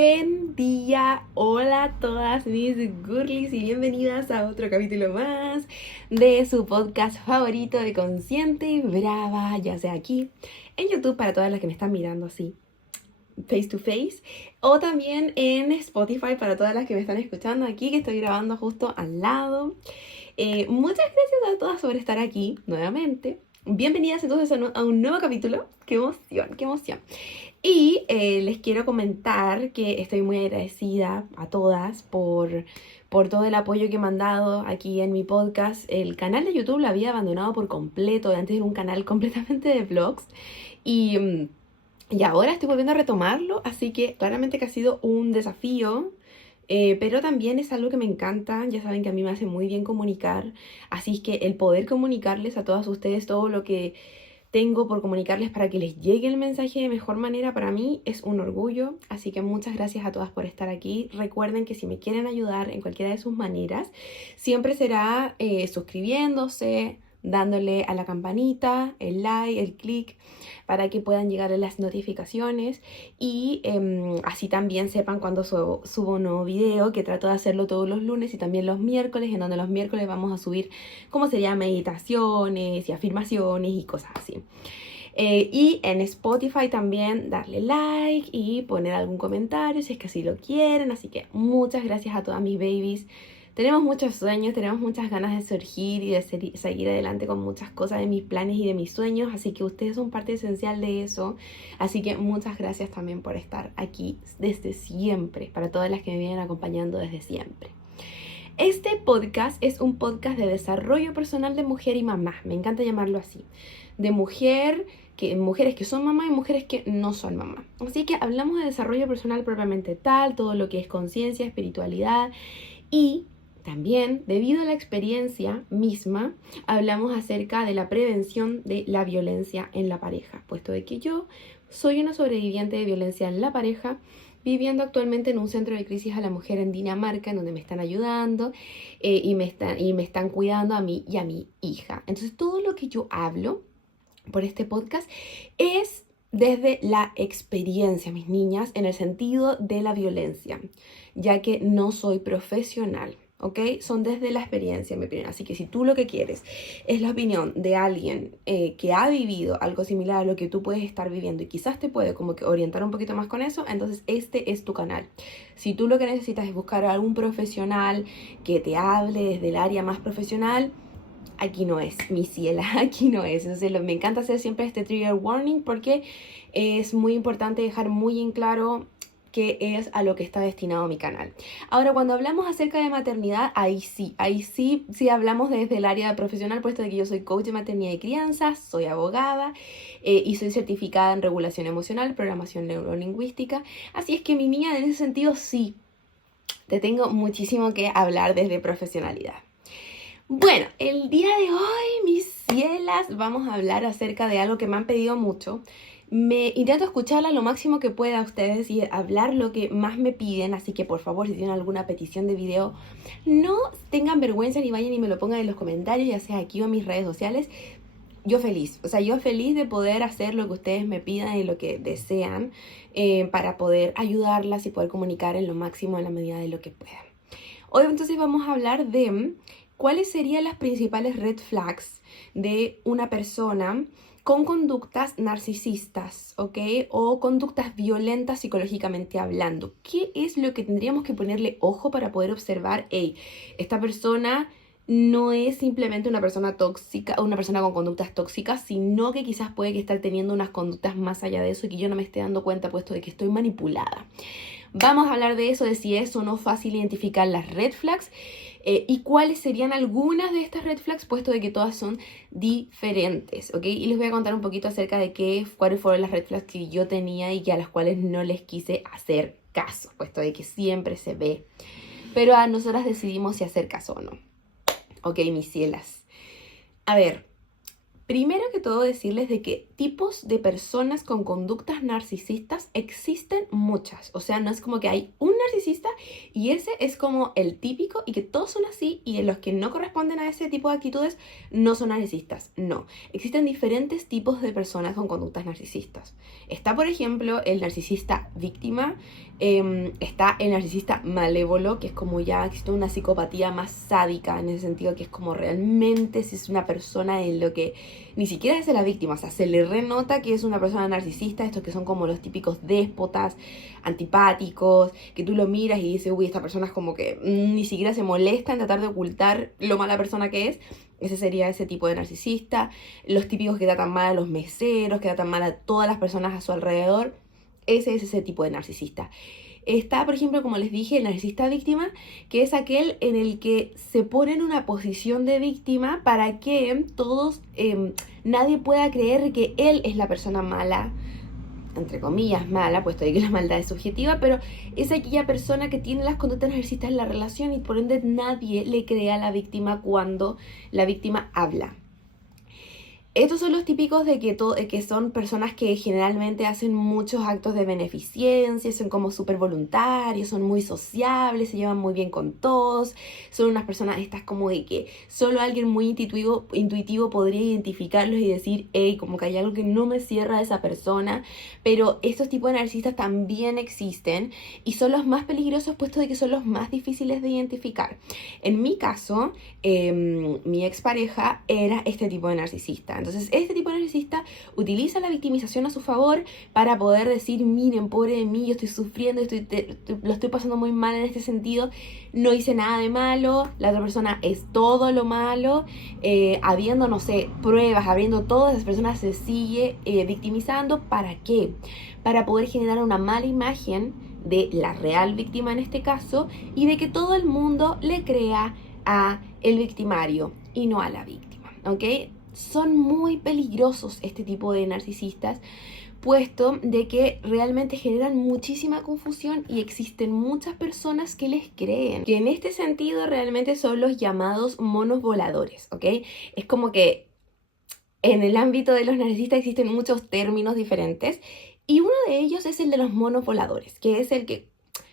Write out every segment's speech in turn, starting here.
Buen día, hola a todas mis girlies y bienvenidas a otro capítulo más de su podcast favorito de Consciente y Brava, ya sea aquí en YouTube para todas las que me están mirando así face to face o también en Spotify para todas las que me están escuchando aquí que estoy grabando justo al lado. Muchas gracias a todas por estar aquí nuevamente. Bienvenidas entonces a un nuevo capítulo. ¡Qué emoción, qué emoción! Y les quiero comentar que estoy muy agradecida a todas por todo el apoyo que me han dado aquí en mi podcast. El canal de YouTube lo había abandonado por completo. Antes era un canal completamente de vlogs. Y ahora estoy volviendo a retomarlo. Así que claramente que ha sido un desafío. Pero también es algo que me encanta. Ya saben que a mí me hace muy bien comunicar. Así es que el poder comunicarles a todas ustedes todo lo que tengo por comunicarles para que les llegue el mensaje de mejor manera, para mí es un orgullo. Así que muchas gracias a todas por estar aquí. Recuerden que si me quieren ayudar en cualquiera de sus maneras, siempre será suscribiéndose, dándole a la campanita, el like, el clic, para que puedan llegar a las notificaciones y así también sepan cuando subo un nuevo video, que trato de hacerlo todos los lunes y también los miércoles, en donde los miércoles vamos a subir como sería meditaciones y afirmaciones y cosas así. Y en Spotify también darle like y poner algún comentario si es que así lo quieren. Así que muchas gracias a todas mis babies. Tenemos muchos sueños, tenemos muchas ganas de surgir y de seguir adelante con muchas cosas de mis planes y de mis sueños. Así que ustedes son parte esencial de eso. Así que muchas gracias también por estar aquí desde siempre, para todas las que me vienen acompañando desde siempre. Este podcast es un podcast de desarrollo personal de mujer y mamá. Me encanta llamarlo así. De mujeres que son mamá y mujeres que no son mamá. Así que hablamos de desarrollo personal propiamente tal, todo lo que es conciencia, espiritualidad y también, debido a la experiencia misma, hablamos acerca de la prevención de la violencia en la pareja, puesto de que yo soy una sobreviviente de violencia en la pareja, viviendo actualmente en un centro de crisis a la mujer en Dinamarca, en donde me están ayudando y me están cuidando a mí y a mi hija. Entonces, todo lo que yo hablo por este podcast es desde la experiencia, mis niñas, en el sentido de la violencia, ya que no soy profesional. ¿Ok? Son desde la experiencia, mi opinión. Así que si tú lo que quieres es la opinión de alguien que ha vivido algo similar a lo que tú puedes estar viviendo y quizás te puede como que orientar un poquito más con eso, entonces este es tu canal. Si tú lo que necesitas es buscar a algún profesional que te hable desde el área más profesional, aquí no es, mi ciela, aquí no es. Entonces me encanta hacer siempre este trigger warning porque es muy importante dejar muy en claro qué es a lo que está destinado mi canal. Ahora, cuando hablamos acerca de maternidad, ahí sí hablamos desde el área profesional, puesto de que yo soy coach de maternidad y crianza, soy abogada y soy certificada en regulación emocional, programación neurolingüística. Así es que mi niña, en ese sentido, sí, te tengo muchísimo que hablar desde profesionalidad. Bueno, el día de hoy, mis cielas, vamos a hablar acerca de algo que me han pedido mucho. Me intento escucharla lo máximo que pueda a ustedes y hablar lo que más me piden, así que por favor, si tienen alguna petición de video, no tengan vergüenza ni vayan y me lo pongan en los comentarios, ya sea aquí o en mis redes sociales. Yo feliz, yo feliz de poder hacer lo que ustedes me pidan y lo que desean para poder ayudarlas y poder comunicar en lo máximo en la medida de lo que pueda. Hoy entonces vamos a hablar de cuáles serían las principales red flags de una persona con conductas narcisistas, ¿ok? O conductas violentas psicológicamente hablando. ¿Qué es lo que tendríamos que ponerle ojo para poder observar? Hey, esta persona no es simplemente una persona tóxica o una persona con conductas tóxicas, sino que quizás puede que estar teniendo unas conductas más allá de eso y que yo no me esté dando cuenta, puesto de que estoy manipulada. Vamos a hablar de eso, de si es o no fácil identificar las red flags y cuáles serían algunas de estas red flags, puesto de que todas son diferentes, ¿ok? Y les voy a contar un poquito acerca de cuáles fueron las red flags que yo tenía y que a las cuales no les quise hacer caso, puesto de que siempre se ve. Pero a nosotras decidimos si hacer caso o no. Ok, mis cielas. A ver, Primero que todo decirles de que tipos de personas con conductas narcisistas existen muchas. O sea, no es como que hay un narcisista y ese es como el típico y que todos son así y los que no corresponden a ese tipo de actitudes no son narcisistas. No, existen diferentes tipos de personas con conductas narcisistas. Está, por ejemplo, el narcisista víctima, está el narcisista malévolo, que es como ya existe una psicopatía más sádica en ese sentido, que es como realmente si es una persona en lo que ni siquiera es la víctima, o sea, se le renota que es una persona narcisista, estos que son como los típicos déspotas, antipáticos, que tú lo miras y dices, uy, esta persona es como que ni siquiera se molesta en tratar de ocultar lo mala persona que es. Ese sería ese tipo de narcisista. Los típicos que tratan mal a los meseros, que tratan mal a todas las personas a su alrededor. Ese es ese tipo de narcisista. Está, por ejemplo, como les dije, el narcisista víctima, que es aquel en el que se pone en una posición de víctima para que todos, nadie pueda creer que él es la persona mala, entre comillas mala, puesto que la maldad es subjetiva, pero es aquella persona que tiene las conductas narcisistas en la relación y por ende nadie le cree a la víctima cuando la víctima habla. Estos son los típicos de que son personas que generalmente hacen muchos actos de beneficencia, son como súper voluntarios, son muy sociables, se llevan muy bien con todos, son unas personas estas como de que solo alguien muy intuitivo podría identificarlos y decir, hey, como que hay algo que no me cierra a esa persona, pero estos tipos de narcisistas también existen y son los más peligrosos puesto de que son los más difíciles de identificar. En mi caso, mi expareja era este tipo de narcisista. Entonces, este tipo de narcisista utiliza la victimización a su favor para poder decir, miren, pobre de mí, yo estoy sufriendo, lo estoy pasando muy mal en este sentido, no hice nada de malo, la otra persona es todo lo malo, habiendo, no sé, pruebas, habiendo todas las personas se sigue victimizando. ¿Para qué? Para poder generar una mala imagen de la real víctima en este caso y de que todo el mundo le crea a el victimario y no a la víctima, ¿ok? Son muy peligrosos este tipo de narcisistas, puesto de que realmente generan muchísima confusión y existen muchas personas que les creen, que en este sentido realmente son los llamados monos voladores, ¿ok? Es como que en el ámbito de los narcisistas existen muchos términos diferentes y uno de ellos es el de los monos voladores, que es el que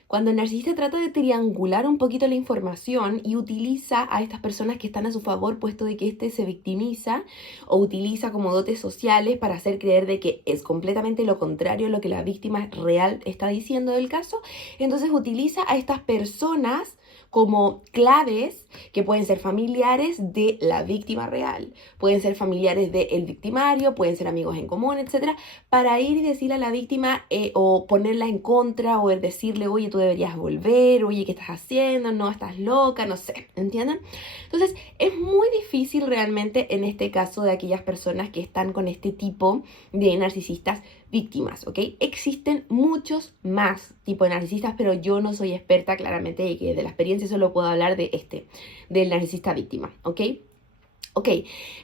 cuando el narcisista trata de triangular un poquito la información y utiliza a estas personas que están a su favor, puesto de que éste se victimiza o utiliza como dotes sociales para hacer creer de que es completamente lo contrario a lo que la víctima real está diciendo del caso, entonces utiliza a estas personas como claves que pueden ser familiares de la víctima real, pueden ser familiares del victimario, pueden ser amigos en común, etcétera, para ir y decirle a la víctima o ponerla en contra o decirle, oye, tú deberías volver, oye, ¿qué estás haciendo? No, estás loca, no sé, ¿entienden? Entonces, es muy difícil realmente en este caso de aquellas personas que están con este tipo de narcisistas víctimas, ¿ok? Existen muchos más tipos de narcisistas, pero yo no soy experta claramente y que de la experiencia solo puedo hablar del narcisista víctima, ¿ok? Ok,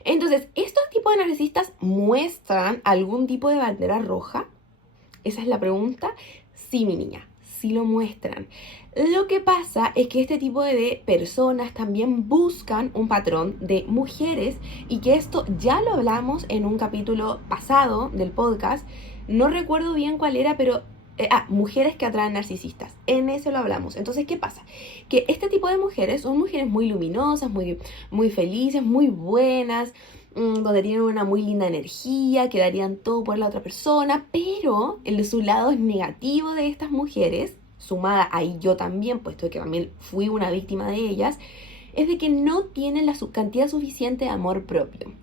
entonces, ¿estos tipos de narcisistas muestran algún tipo de bandera roja? Esa es la pregunta. Sí, mi niña, sí lo muestran. Lo que pasa es que este tipo de personas también buscan un patrón de mujeres y que esto ya lo hablamos en un capítulo pasado del podcast. No recuerdo bien cuál era, pero mujeres que atraen narcisistas. En eso lo hablamos. Entonces, ¿qué pasa? Que este tipo de mujeres son mujeres muy luminosas, muy felices, muy buenas, donde tienen una muy linda energía, que darían todo por la otra persona, pero su lado negativo de estas mujeres, sumada ahí yo también, puesto que también fui una víctima de ellas, es de que no tienen la cantidad suficiente de amor propio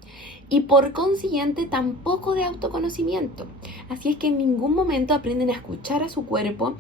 y por consiguiente tampoco de autoconocimiento. Así es que en ningún momento aprenden a escuchar a su cuerpo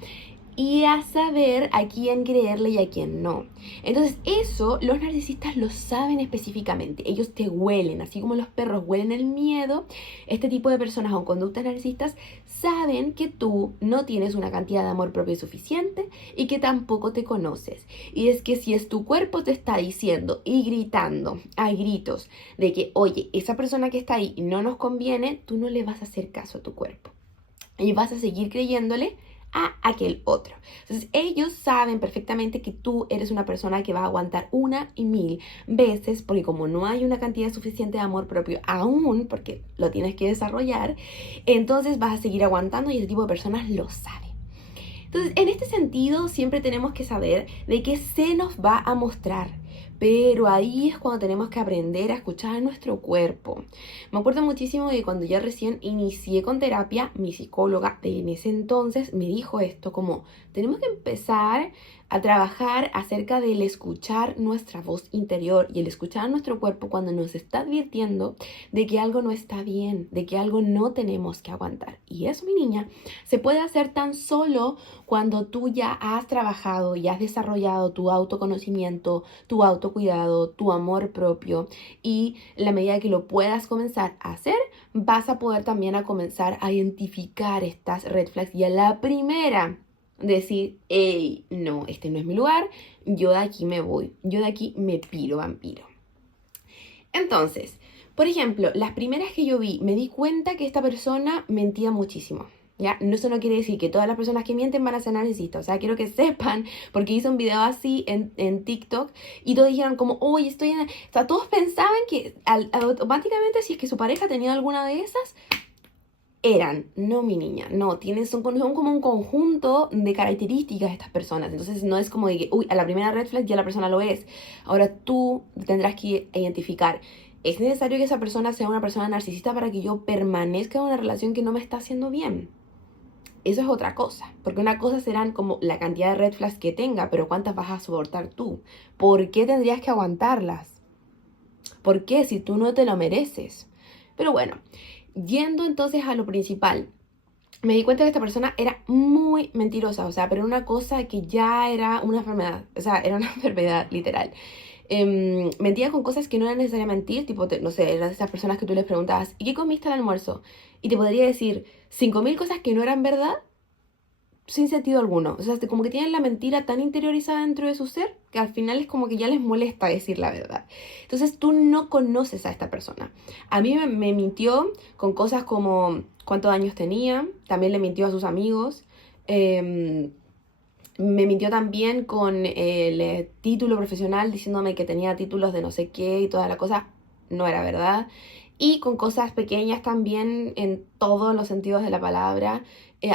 y a saber a quién creerle y a quién no. Entonces eso los narcisistas lo saben específicamente. Ellos te huelen, así como los perros huelen el miedo. Este tipo de personas con conductas narcisistas saben que tú no tienes una cantidad de amor propio suficiente y que tampoco te conoces. Y es que si es tu cuerpo te está diciendo y gritando a gritos de que, oye, esa persona que está ahí no nos conviene, tú no le vas a hacer caso a tu cuerpo. Y vas a seguir creyéndole a aquel otro. Entonces ellos saben perfectamente que tú eres una persona que va a aguantar una y mil veces, porque como no hay una cantidad suficiente de amor propio aún, porque lo tienes que desarrollar, entonces vas a seguir aguantando y ese tipo de personas lo saben. Entonces, en este sentido, siempre tenemos que saber de qué se nos va a mostrar. Pero ahí es cuando tenemos que aprender a escuchar a nuestro cuerpo. Me acuerdo muchísimo de cuando yo recién inicié con terapia, mi psicóloga de en ese entonces me dijo esto, como tenemos que empezar a trabajar acerca del escuchar nuestra voz interior y el escuchar a nuestro cuerpo cuando nos está advirtiendo de que algo no está bien, de que algo no tenemos que aguantar. Y eso, mi niña, se puede hacer tan solo cuando tú ya has trabajado y has desarrollado tu autoconocimiento, tu autocuidado, tu amor propio, y en la medida que lo puedas comenzar a hacer, vas a poder también a comenzar a identificar estas red flags y a la primera decir, hey, no, este no es mi lugar, yo de aquí me voy, yo de aquí me piro, vampiro. Entonces, por ejemplo, las primeras que yo vi, me di cuenta que esta persona mentía muchísimo. ¿Ya? Eso no quiere decir que todas las personas que mienten van a ser narcisistas. O sea, quiero que sepan, porque hice un video así en TikTok y todos dijeron como, oye, estoy en... O sea, todos pensaban que automáticamente si es que su pareja tenía alguna de esas, eran. No, mi niña, no. Son como un conjunto de características estas personas. Entonces no es como de que, uy, a la primera red flag ya la persona lo es. Ahora tú tendrás que identificar. ¿Es necesario que esa persona sea una persona narcisista para que yo permanezca en una relación que no me está haciendo bien? Eso es otra cosa, porque una cosa serán como la cantidad de red flags que tenga, pero ¿cuántas vas a soportar tú? ¿Por qué tendrías que aguantarlas? ¿Por qué si tú no te lo mereces? Pero bueno, yendo entonces a lo principal, me di cuenta que esta persona era muy mentirosa, o sea, pero una cosa que ya era una enfermedad, o sea, era una enfermedad literal. Mentía con cosas que no eran necesarias mentir, tipo, no sé, eran de esas personas que tú les preguntabas, ¿y qué comiste al almuerzo? Y te podría decir 5.000 cosas que no eran verdad, sin sentido alguno. O sea, como que tienen la mentira tan interiorizada dentro de su ser que al final es como que ya les molesta decir la verdad. Entonces tú no conoces a esta persona. A mí me mintió con cosas como cuántos años tenía, también le mintió a sus amigos. Me mintió también con el título profesional diciéndome que tenía títulos de no sé qué y toda la cosa. No era verdad. Y con cosas pequeñas también en todos los sentidos de la palabra,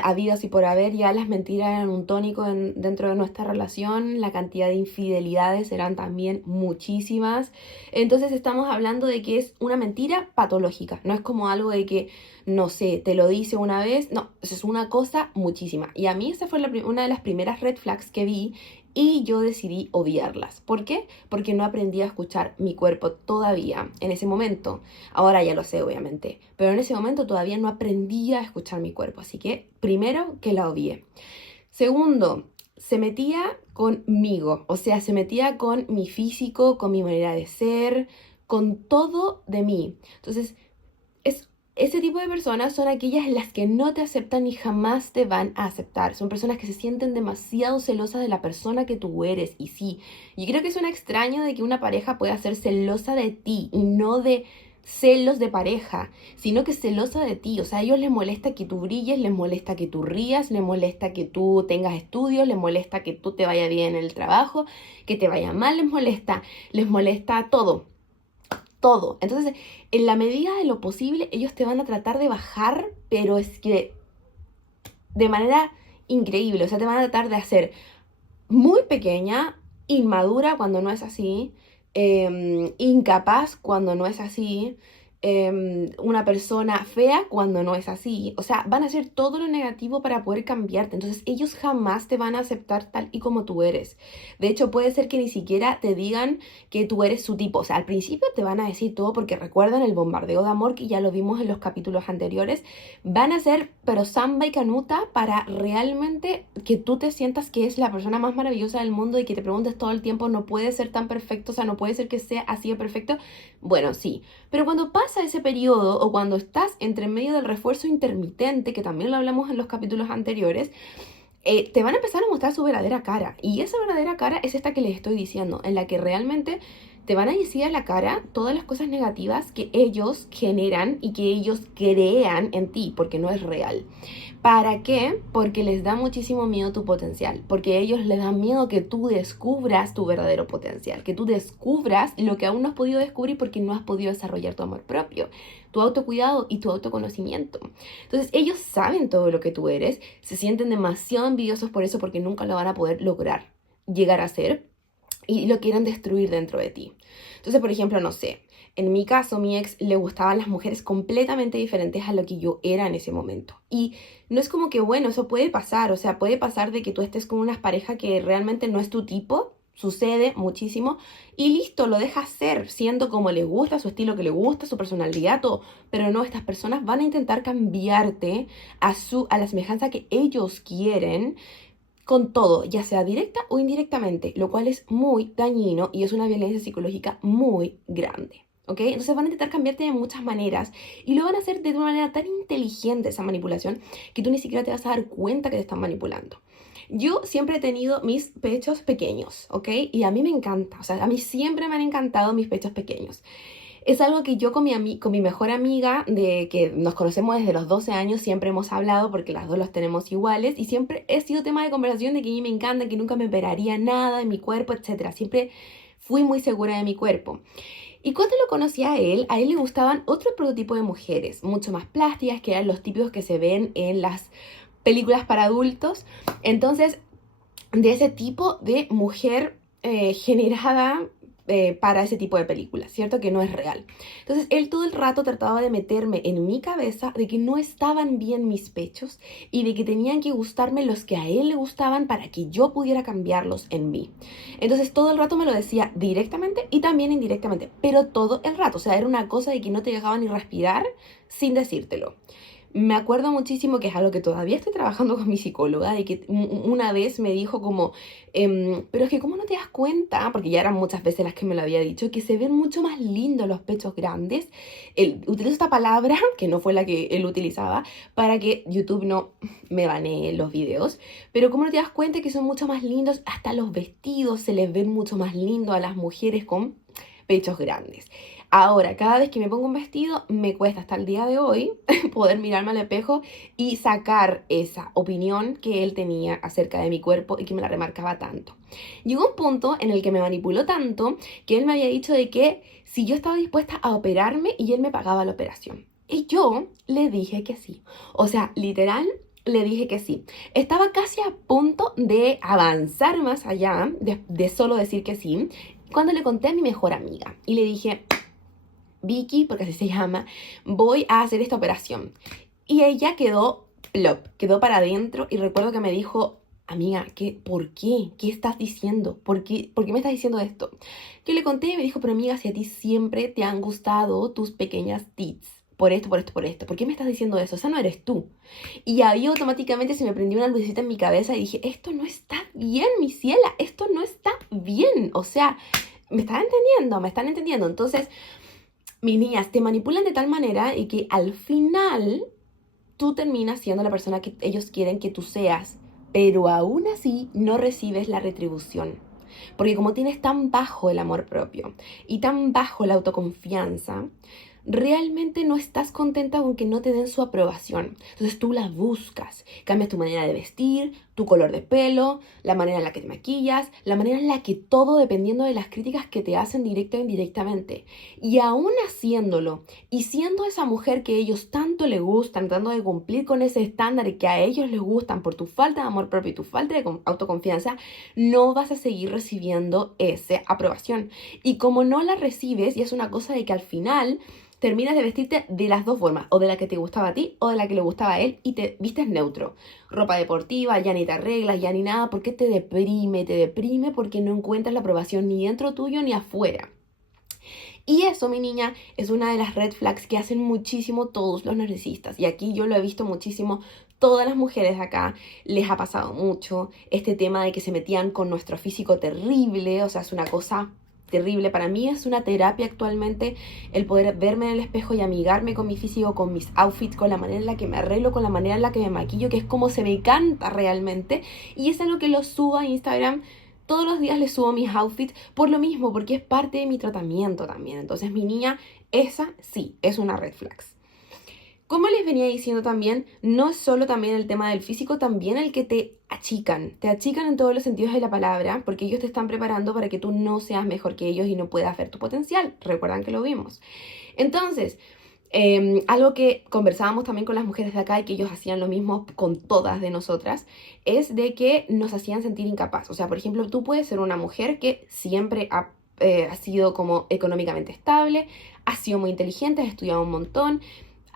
habidas y por haber. Ya las mentiras eran un tónico dentro de nuestra relación. La cantidad de infidelidades eran también muchísimas. Entonces estamos hablando de que es una mentira patológica. No es como algo de que, no sé, te lo dice una vez. No, eso es una cosa muchísima. Y a mí esa fue una de las primeras red flags que vi y yo decidí obviarlas. ¿Por qué? Porque no aprendí a escuchar mi cuerpo todavía en ese momento. Ahora ya lo sé, obviamente. Pero en ese momento todavía no aprendía a escuchar mi cuerpo. Así que primero que la obvié. Segundo, se metía conmigo. O sea, se metía con mi físico, con mi manera de ser, con todo de mí. Entonces, ese tipo de personas son aquellas las que no te aceptan y jamás te van a aceptar. Son personas que se sienten demasiado celosas de la persona que tú eres. Y sí, yo creo que suena extraño de que una pareja pueda ser celosa de ti y no de celos de pareja, sino que celosa de ti. O sea, a ellos les molesta que tú brilles, les molesta que tú rías, les molesta que tú tengas estudios, les molesta que tú te vaya bien en el trabajo, que te vaya mal, les molesta todo. Todo. Entonces, en la medida de lo posible, ellos te van a tratar de bajar, pero es que de manera increíble. O sea, te van a tratar de hacer muy pequeña, inmadura cuando no es así, incapaz cuando no es así, una persona fea cuando no es así. O sea, van a hacer todo lo negativo para poder cambiarte. Entonces ellos jamás te van a aceptar tal y como tú eres. De hecho, puede ser que ni siquiera te digan que tú eres su tipo. O sea, al principio te van a decir todo porque recuerdan el bombardeo de amor que ya lo vimos en los capítulos anteriores. Van a ser, pero samba y canuta para realmente que tú te sientas que es la persona más maravillosa del mundo y que te preguntes todo el tiempo, no puede ser tan perfecto, o sea, no puede ser que sea así de perfecto. Bueno, sí, pero cuando pasa ese periodo o cuando estás entre medio del refuerzo intermitente, que también lo hablamos en los capítulos anteriores, te van a empezar a mostrar su verdadera cara. Y esa verdadera cara es esta que les estoy diciendo, en la que realmente te van a decir a la cara todas las cosas negativas que ellos generan y que ellos crean en ti, porque no es real. ¿Para qué? Porque les da muchísimo miedo tu potencial, porque a ellos les da miedo que tú descubras tu verdadero potencial, que tú descubras lo que aún no has podido descubrir porque no has podido desarrollar tu amor propio, tu autocuidado y tu autoconocimiento. Entonces ellos saben todo lo que tú eres, se sienten demasiado envidiosos por eso porque nunca lo van a poder lograr, llegar a ser, y lo quieren destruir dentro de ti. Entonces, por ejemplo, no sé, en mi caso, mi ex le gustaban las mujeres completamente diferentes a lo que yo era en ese momento. Y no es como que, bueno, eso puede pasar, o sea, puede pasar de que tú estés con una pareja que realmente no es tu tipo, sucede muchísimo, y listo, lo dejas ser, siendo como le gusta, su estilo que le gusta, su personalidad, todo. Pero no, estas personas van a intentar cambiarte a la semejanza que ellos quieren, con todo, ya sea directa o indirectamente, lo cual es muy dañino y es una violencia psicológica muy grande. ¿Ok? Entonces van a intentar cambiarte de muchas maneras y lo van a hacer de una manera tan inteligente esa manipulación que tú ni siquiera te vas a dar cuenta que te están manipulando. Yo siempre he tenido mis pechos pequeños, ¿ok? Y a mí me encanta, o sea, a mí siempre me han encantado mis pechos pequeños. Es algo que yo con mi mejor amiga, de que nos conocemos desde los 12 años, siempre hemos hablado porque las dos los tenemos iguales y siempre he sido tema de conversación de que a mí me encanta, que nunca me operaría nada en mi cuerpo, etcétera. Siempre fui muy segura de mi cuerpo. Y cuando lo conocí a él le gustaban otro prototipo de mujeres, mucho más plásticas, que eran los típicos que se ven en las películas para adultos. Entonces, de ese tipo de mujer generada para ese tipo de películas, ¿cierto? Que no es real. Entonces, él todo el rato trataba de meterme en mi cabeza de que no estaban bien mis pechos y de que tenían que gustarme los que a él le gustaban para que yo pudiera cambiarlos en mí. Entonces, todo el rato me lo decía directamente y también indirectamente, pero todo el rato. O sea, era una cosa de que no te dejaba ni respirar sin decírtelo. Me acuerdo muchísimo que es algo que todavía estoy trabajando con mi psicóloga, y que una vez me dijo como, pero es que ¿cómo no te das cuenta? Porque ya eran muchas veces las que me lo había dicho, que se ven mucho más lindos los pechos grandes. Utilizo esta palabra, que no fue la que él utilizaba, para que YouTube no me banee los videos, pero ¿cómo no te das cuenta que son mucho más lindos? Hasta los vestidos se les ven mucho más lindos a las mujeres con pechos grandes. Ahora, cada vez que me pongo un vestido, me cuesta hasta el día de hoy poder mirarme al espejo y sacar esa opinión que él tenía acerca de mi cuerpo y que me la remarcaba tanto. Llegó un punto en el que me manipuló tanto que él me había dicho de que si yo estaba dispuesta a operarme y él me pagaba la operación. Y yo le dije que sí. O sea, literal, le dije que sí. Estaba casi a punto de avanzar más allá de solo decir que sí, cuando le conté a mi mejor amiga y le dije, Vicky, porque así se llama, voy a hacer esta operación. Y ella quedó plop, quedó para adentro y recuerdo que me dijo, amiga, ¿por qué? ¿Qué estás diciendo? ¿Por qué me estás diciendo esto? Yo le conté y me dijo, pero amiga, si a ti siempre te han gustado tus pequeñas tits, por esto, por esto, por esto, ¿por qué me estás diciendo eso? Esa no eres tú. Y ahí automáticamente se me prendió una lucecita en mi cabeza y dije, esto no está bien, mi ciela, esto no está bien. O sea, me están entendiendo. Entonces, mis niñas, te manipulan de tal manera y que al final tú terminas siendo la persona que ellos quieren que tú seas, pero aún así no recibes la retribución. Porque como tienes tan bajo el amor propio y tan bajo la autoconfianza, realmente no estás contenta con que no te den su aprobación. Entonces tú la buscas, cambias tu manera de vestir, tu color de pelo, la manera en la que te maquillas, la manera en la que todo, dependiendo de las críticas que te hacen directa o indirectamente. Y aún haciéndolo y siendo esa mujer que ellos tanto les gustan, tratando de cumplir con ese estándar que a ellos les gustan por tu falta de amor propio y tu falta de autoconfianza, no vas a seguir recibiendo esa aprobación. Y como no la recibes, y es una cosa de que al final terminas de vestirte de las dos formas, o de la que te gustaba a ti o de la que le gustaba a él, y te vistes neutro. Ropa deportiva, ya ni te arreglas, ya ni nada, porque te deprime porque no encuentras la aprobación ni dentro tuyo ni afuera. Y eso, mi niña, es una de las red flags que hacen muchísimo todos los narcisistas. Y aquí yo lo he visto muchísimo. Todas las mujeres de acá les ha pasado mucho este tema de que se metían con nuestro físico terrible. O sea, es una cosa terrible. Para mí es una terapia actualmente el poder verme en el espejo y amigarme con mi físico, con mis outfits, con la manera en la que me arreglo, con la manera en la que me maquillo, que es como se me canta realmente. Y es algo que lo subo a Instagram Todos los días le subo mis outfits por lo mismo, porque es parte de mi tratamiento también. Entonces, mi niña, esa sí, es una red flag. Como les venía diciendo también, no es solo también el tema del físico, también el que te achican en todos los sentidos de la palabra, porque ellos te están preparando para que tú no seas mejor que ellos y no puedas ver tu potencial. Recuerdan que lo vimos. Entonces, algo que conversábamos también con las mujeres de acá y que ellos hacían lo mismo con todas de nosotras, es de que nos hacían sentir incapaz. O sea, por ejemplo, tú puedes ser una mujer que siempre ha sido como económicamente estable, has sido muy inteligente, has estudiado un montón,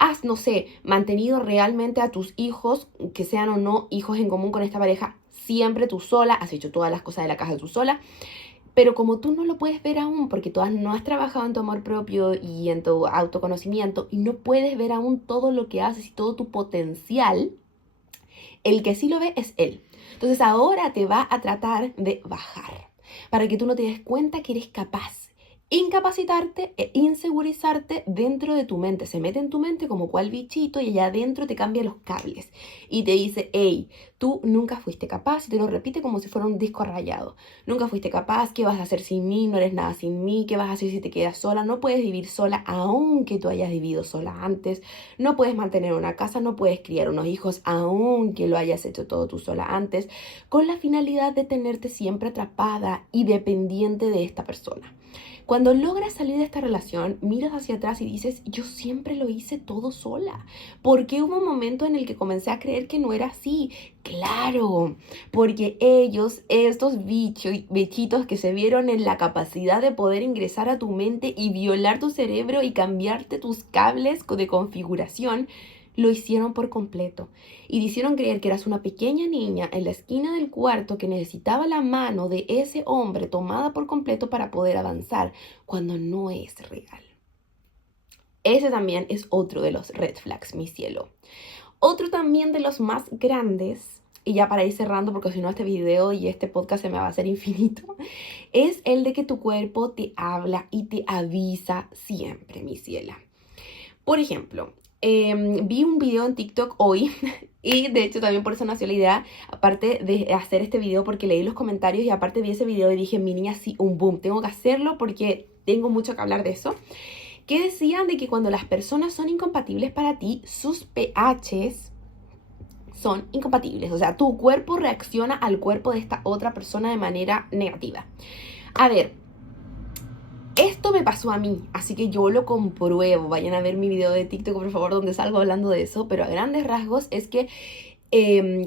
has, no sé, mantenido realmente a tus hijos, que sean o no hijos en común con esta pareja, siempre tú sola, has hecho todas las cosas de la casa tú sola, pero como tú no lo puedes ver aún, porque tú no has trabajado en tu amor propio y en tu autoconocimiento, y no puedes ver aún todo lo que haces y todo tu potencial, el que sí lo ve es él. Entonces ahora te va a tratar de bajar, para que tú no te des cuenta que eres capaz. Incapacitarte e insegurizarte dentro de tu mente. Se mete en tu mente como cual bichito y allá adentro te cambia los cables. Y te dice, hey, tú nunca fuiste capaz. Y te lo repite como si fuera un disco rayado. Nunca fuiste capaz. ¿Qué vas a hacer sin mí? No eres nada sin mí. ¿Qué vas a hacer si te quedas sola? No puedes vivir sola aunque tú hayas vivido sola antes. No puedes mantener una casa. No puedes criar unos hijos aunque lo hayas hecho todo tú sola antes. Con la finalidad de tenerte siempre atrapada y dependiente de esta persona. Cuando logras salir de esta relación, miras hacia atrás y dices, yo siempre lo hice todo sola. ¿Por qué hubo un momento en el que comencé a creer que no era así? Claro, porque ellos, estos bichitos que se vieron en la capacidad de poder ingresar a tu mente y violar tu cerebro y cambiarte tus cables de configuración, lo hicieron por completo y te hicieron creer que eras una pequeña niña en la esquina del cuarto que necesitaba la mano de ese hombre tomada por completo para poder avanzar, cuando no es real. Ese también es otro de los red flags, mi cielo. Otro también de los más grandes, y ya para ir cerrando porque si no este video y este podcast se me va a hacer infinito, es el de que tu cuerpo te habla y te avisa siempre, mi ciela. Por ejemplo, vi un video en TikTok hoy y de hecho también por eso nació la idea, aparte de hacer este video porque leí los comentarios y aparte vi ese video y dije, mi niña, sí, un boom, tengo que hacerlo porque tengo mucho que hablar de eso. Que decían de que cuando las personas son incompatibles para ti, sus pHs son incompatibles. O sea, tu cuerpo reacciona al cuerpo de esta otra persona de manera negativa. A ver, esto me pasó a mí, así que yo lo compruebo. Vayan a ver mi video de TikTok, por favor, donde salgo hablando de eso. Pero a grandes rasgos es que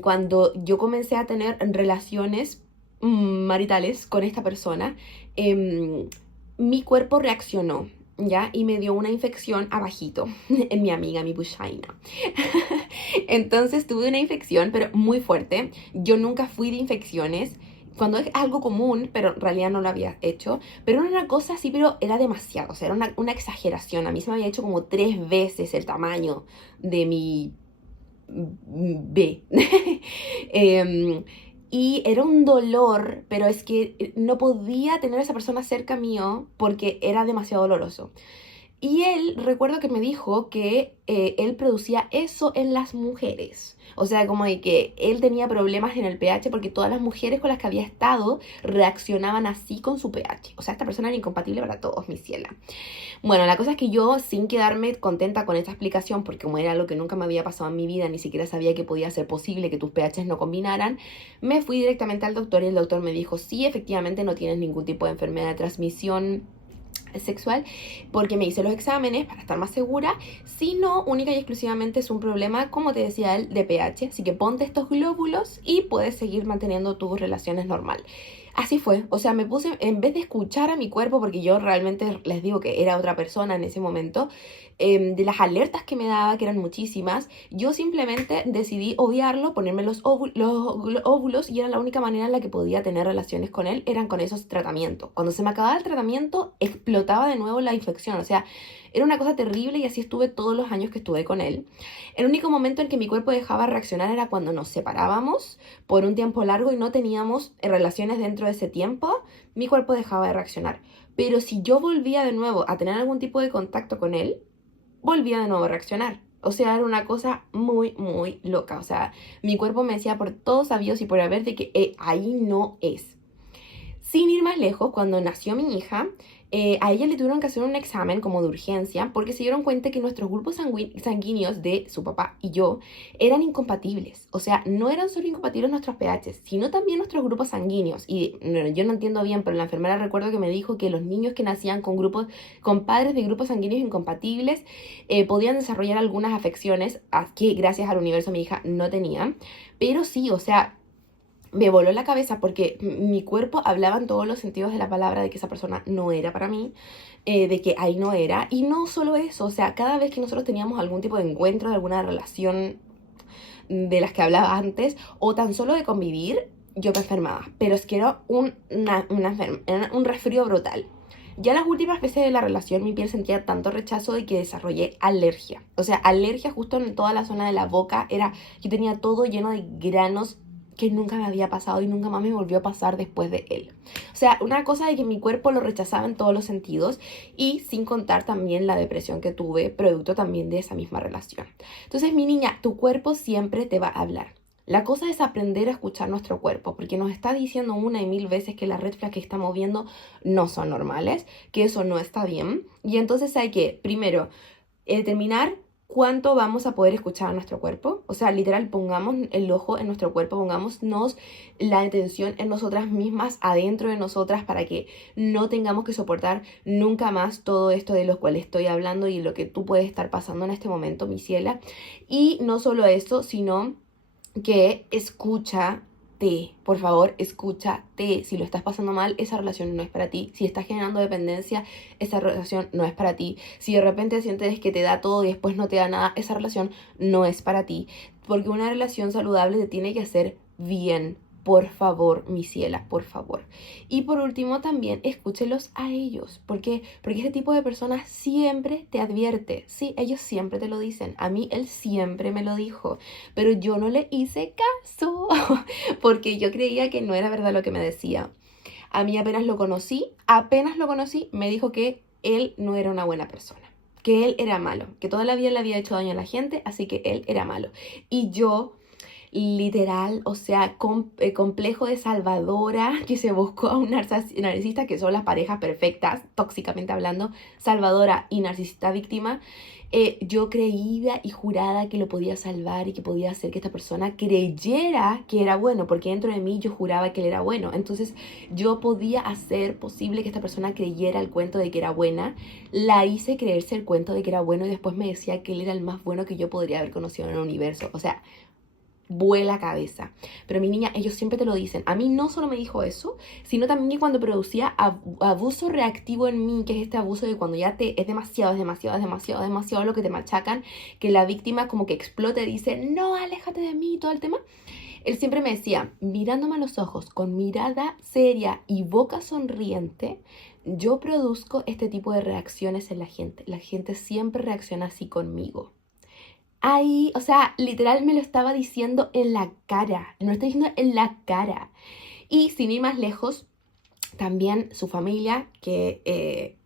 cuando yo comencé a tener relaciones maritales con esta persona, mi cuerpo reaccionó, ¿ya? Y me dio una infección abajito en mi amiga, mi vagina. Entonces tuve una infección, pero muy fuerte. Yo nunca fui de infecciones. Cuando es algo común, pero en realidad no lo había hecho. Pero era una cosa así, pero era demasiado. O sea, era una exageración. A mí se me había hecho como 3 veces el tamaño de mi B. Y era un dolor, pero es que no podía tener a esa persona cerca mío porque era demasiado doloroso. Y él, recuerdo que me dijo que él producía eso en las mujeres. O sea, como de que él tenía problemas en el pH porque todas las mujeres con las que había estado reaccionaban así con su pH. O sea, esta persona era incompatible para todos, mi ciela. Bueno, la cosa es que yo, sin quedarme contenta con esta explicación, porque como era algo que nunca me había pasado en mi vida, ni siquiera sabía que podía ser posible que tus pHs no combinaran, me fui directamente al doctor y el doctor me dijo, sí, efectivamente no tienes ningún tipo de enfermedad de transmisión sexual, porque me hice los exámenes para estar más segura, sino única y exclusivamente es un problema, como te decía él, de pH, así que ponte estos glóbulos y puedes seguir manteniendo tus relaciones normal. Así fue, o sea, me puse, en vez de escuchar a mi cuerpo, porque yo realmente les digo que era otra persona en ese momento, de las alertas que me daba, que eran muchísimas, yo simplemente decidí obviarlo, ponerme los óvulos y era la única manera en la que podía tener relaciones con él, eran con esos tratamientos. Cuando se me acababa el tratamiento, explotaba de nuevo la infección, o sea, era una cosa terrible y así estuve todos los años que estuve con él. El único momento en que mi cuerpo dejaba reaccionar era cuando nos separábamos por un tiempo largo y no teníamos relaciones dentro de ese tiempo, mi cuerpo dejaba de reaccionar. Pero si yo volvía de nuevo a tener algún tipo de contacto con él, volvía de nuevo a reaccionar. O sea, era una cosa muy, muy loca. O sea, mi cuerpo me decía por todos sabios y por haber de que ahí no es. Sin ir más lejos, cuando nació mi hija, a ella le tuvieron que hacer un examen como de urgencia porque se dieron cuenta que nuestros grupos sanguíneos de su papá y yo eran incompatibles. O sea, no eran solo incompatibles nuestros pHs, sino también nuestros grupos sanguíneos. Y bueno, yo no entiendo bien, pero la enfermera recuerdo que me dijo que los niños que nacían con padres de grupos sanguíneos incompatibles podían desarrollar algunas afecciones que gracias al universo mi hija no tenía. Pero sí, o sea, me voló la cabeza porque mi cuerpo hablaba en todos los sentidos de la palabra de que esa persona no era para mí, de que ahí no era. Y no solo eso, o sea, cada vez que nosotros teníamos algún tipo de encuentro, de alguna relación de las que hablaba antes, o tan solo de convivir, yo me enfermaba. Pero es que era un resfrío brutal. Ya las últimas veces de la relación mi piel sentía tanto rechazo de que desarrollé alergia. O sea, alergia justo en toda la zona de la boca. Yo tenía todo lleno de granos que nunca me había pasado y nunca más me volvió a pasar después de él. O sea, una cosa de que mi cuerpo lo rechazaba en todos los sentidos y sin contar también la depresión que tuve, producto también de esa misma relación. Entonces, mi niña, tu cuerpo siempre te va a hablar. La cosa es aprender a escuchar nuestro cuerpo, porque nos está diciendo una y mil veces que las red flags que estamos viendo no son normales, que eso no está bien. Y entonces hay que, primero, determinar cuánto vamos a poder escuchar a nuestro cuerpo. O sea, literal, pongamos el ojo en nuestro cuerpo, pongámonos la atención en nosotras mismas, adentro de nosotras, para que no tengamos que soportar nunca más todo esto de lo cual estoy hablando y lo que tú puedes estar pasando en este momento, mi ciela. Y no solo eso, sino que escúchate, por favor, escúchate. Si lo estás pasando mal, esa relación no es para ti. Si estás generando dependencia, esa relación no es para ti. Si de repente sientes que te da todo y después no te da nada, esa relación no es para ti. Porque una relación saludable te tiene que hacer bien. Por favor, mi ciela, por favor. Y por último, también escúchelos a ellos. ¿Por qué? Porque este tipo de personas siempre te advierte. Sí, ellos siempre te lo dicen. A mí él siempre me lo dijo. Pero yo no le hice caso. Porque yo creía que no era verdad lo que me decía. A mí apenas lo conocí, me dijo que él no era una buena persona. Que él era malo. Que toda la vida le había hecho daño a la gente, así que él era malo. Y yo, literal, o sea, complejo de salvadora que se buscó a un narcisista, que son las parejas perfectas, tóxicamente hablando, salvadora y narcisista víctima. Yo creía y juraba que lo podía salvar y que podía hacer que esta persona creyera que era bueno, porque dentro de mí yo juraba que él era bueno. Entonces yo podía hacer posible que esta persona creyera el cuento de que era buena. La hice creerse el cuento de que era bueno y después me decía que él era el más bueno que yo podría haber conocido en el universo. O sea, vuela cabeza. Pero mi niña, ellos siempre te lo dicen. A mí no solo me dijo eso, sino también que cuando producía abuso reactivo en mí, que es este abuso de cuando ya es demasiado lo que te machacan, que la víctima como que explota y dice, no, aléjate de mí, todo el tema. Él siempre me decía, mirándome a los ojos, con mirada seria y boca sonriente, yo produzco este tipo de reacciones en la gente. La gente siempre reacciona así conmigo. Ahí, o sea, literal me lo estaba diciendo en la cara, me lo está diciendo en la cara. Y sin ir más lejos, también su familia, que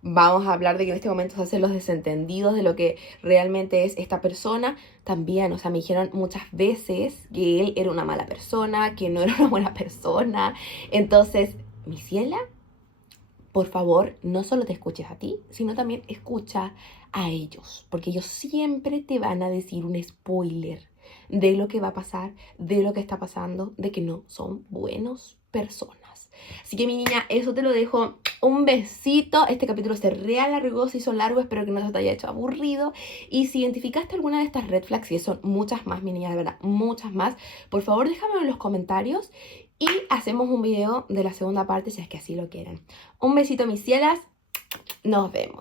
vamos a hablar de que en este momento se hacen los desentendidos de lo que realmente es esta persona. También, o sea, me dijeron muchas veces que él era una mala persona, que no era una buena persona. Entonces, mi ciela, por favor, no solo te escuches a ti, sino también escucha a ellos, porque ellos siempre te van a decir un spoiler de lo que va a pasar, de lo que está pasando, de que no son buenas personas. Así que mi niña, eso te lo dejo. Un besito. Este capítulo se realargó, se hizo largo, espero que no se te haya hecho aburrido. Y si identificaste alguna de estas red flags, y son muchas más, mi niña, de verdad, muchas más, por favor déjamelo en los comentarios y hacemos un video de la segunda parte si es que así lo quieren. Un besito, mis cielas. Nos vemos.